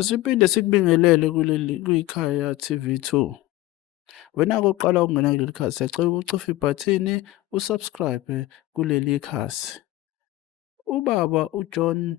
Siphinde sikubingelele kwikhaya TV2. Wena oqala ukungena kuleli khasi, siyacela ucofa ibhathini usubscribe kuleli khasi. Ubaba uJohn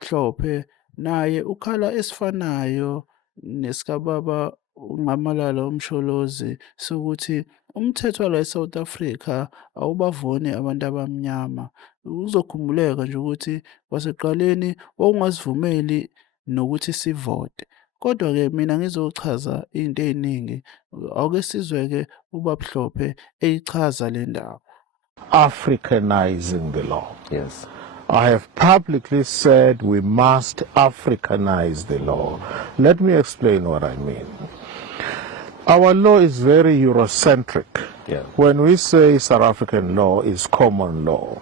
Hlophe naye ukhala esifanayo nesikababa uNcamalala uMsholozi sokuthi umthetho wala eSouth Africa awubavoni abantu abamnyama. Uzokhumbuleka nje ukuthi kwasekuqaleni wawungasivumeli nokuthi sivote. Kodwa-ke mina ngizochaza iy'nto ey'ningi. Awuke sizwe-ke uBaba Hlophe eyichaza le ndaba. Africanizing the law. Yes. I have publicly said we must Africanize the law. Let me explain what I mean. Our law is very Eurocentric. Yeah. When we say South African law is common law,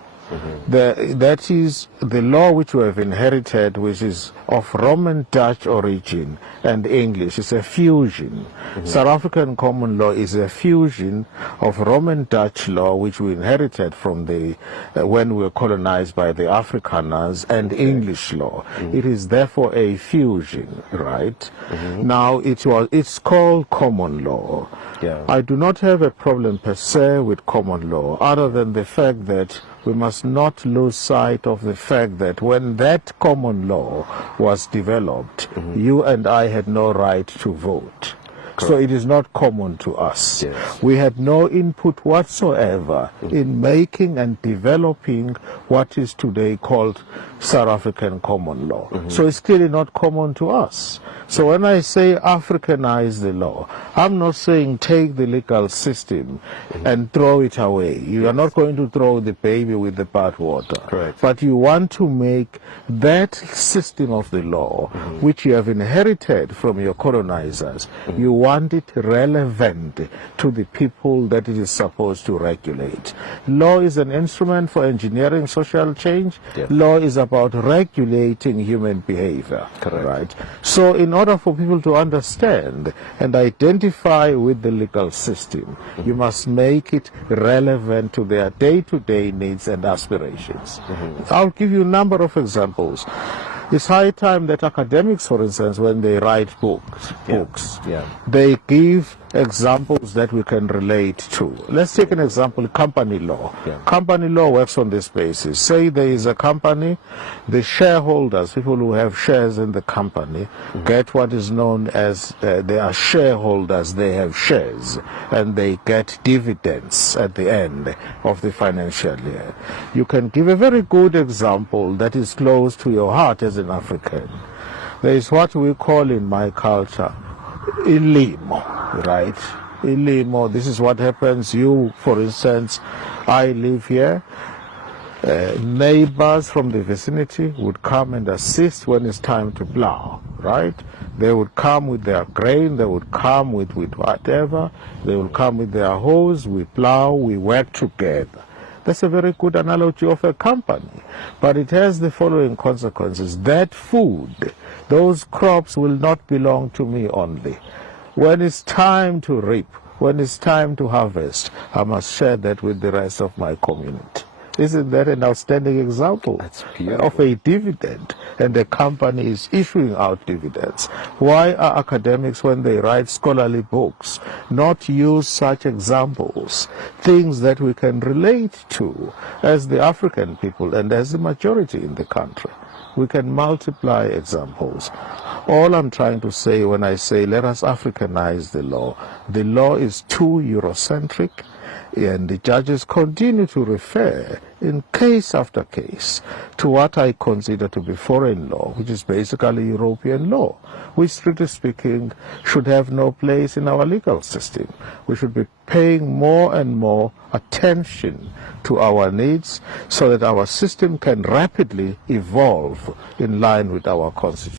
that is the law which we have inherited, which is of Roman Dutch origin and English. It's a fusion. South African common law is a fusion of Roman Dutch law, which we inherited from the when we were colonized by the Afrikaners, and English law. It is therefore a fusion, right? Now it's called common law. Yeah. I do not have a problem per se with common law, other than the fact that we must not lose sight of the fact that when that common law was developed, you and I had no right to vote. So it is not common to us. Yes. We had no input whatsoever in making and developing what is today called South African common law. So it's clearly not common to us. So when I say Africanize the law, I'm not saying take the legal system and throw it away. You are not going to throw the baby with the bathwater. Correct. But you want to make that system of the law, which you have inherited from your colonizers, you want it relevant to the people that it is supposed to regulate. Law is an instrument for engineering social change. Yes. Law is about regulating human behavior. Correct. Right? So in order for people to understand and identify with the legal system, you must make it relevant to their day-to-day needs and aspirations. I'll give you a number of examples. It's high time that academics, for instance, when they write books, they give examples that we can relate to. Let's take an example, company law. Company law works on this basis. Say there is a company, the shareholders, people who have shares in the company, get what is known as, they are shareholders, they have shares, and they get dividends at the end of the financial year. You can give a very good example that is close to your heart as an African. There is what we call in my culture, ilimo, right? Ilimo, this is what happens. You, for instance, I live here. Neighbors from the vicinity would come and assist when it's time to plow, right? They would come with their grain, they would come with whatever, they would come with their hose, we plow, we work together. That's a very good analogy of a company. But it has the following consequences. That food, those crops will not belong to me only. When it's time to reap, when it's time to harvest, I must share that with the rest of my community. Isn't that an outstanding example of a dividend? And the company is issuing out dividends. Why are academics, when they write scholarly books, not use such examples, things that we can relate to as the African people and as the majority in the country? We can multiply examples. All I'm trying to say when I say let us Africanize the law is too Eurocentric, and the judges continue to refer in case after case to what I consider to be foreign law, which is basically European law, which, strictly speaking, should have no place in our legal system. We should be paying more and more attention to our needs so that our system can rapidly evolve in line with our constitution.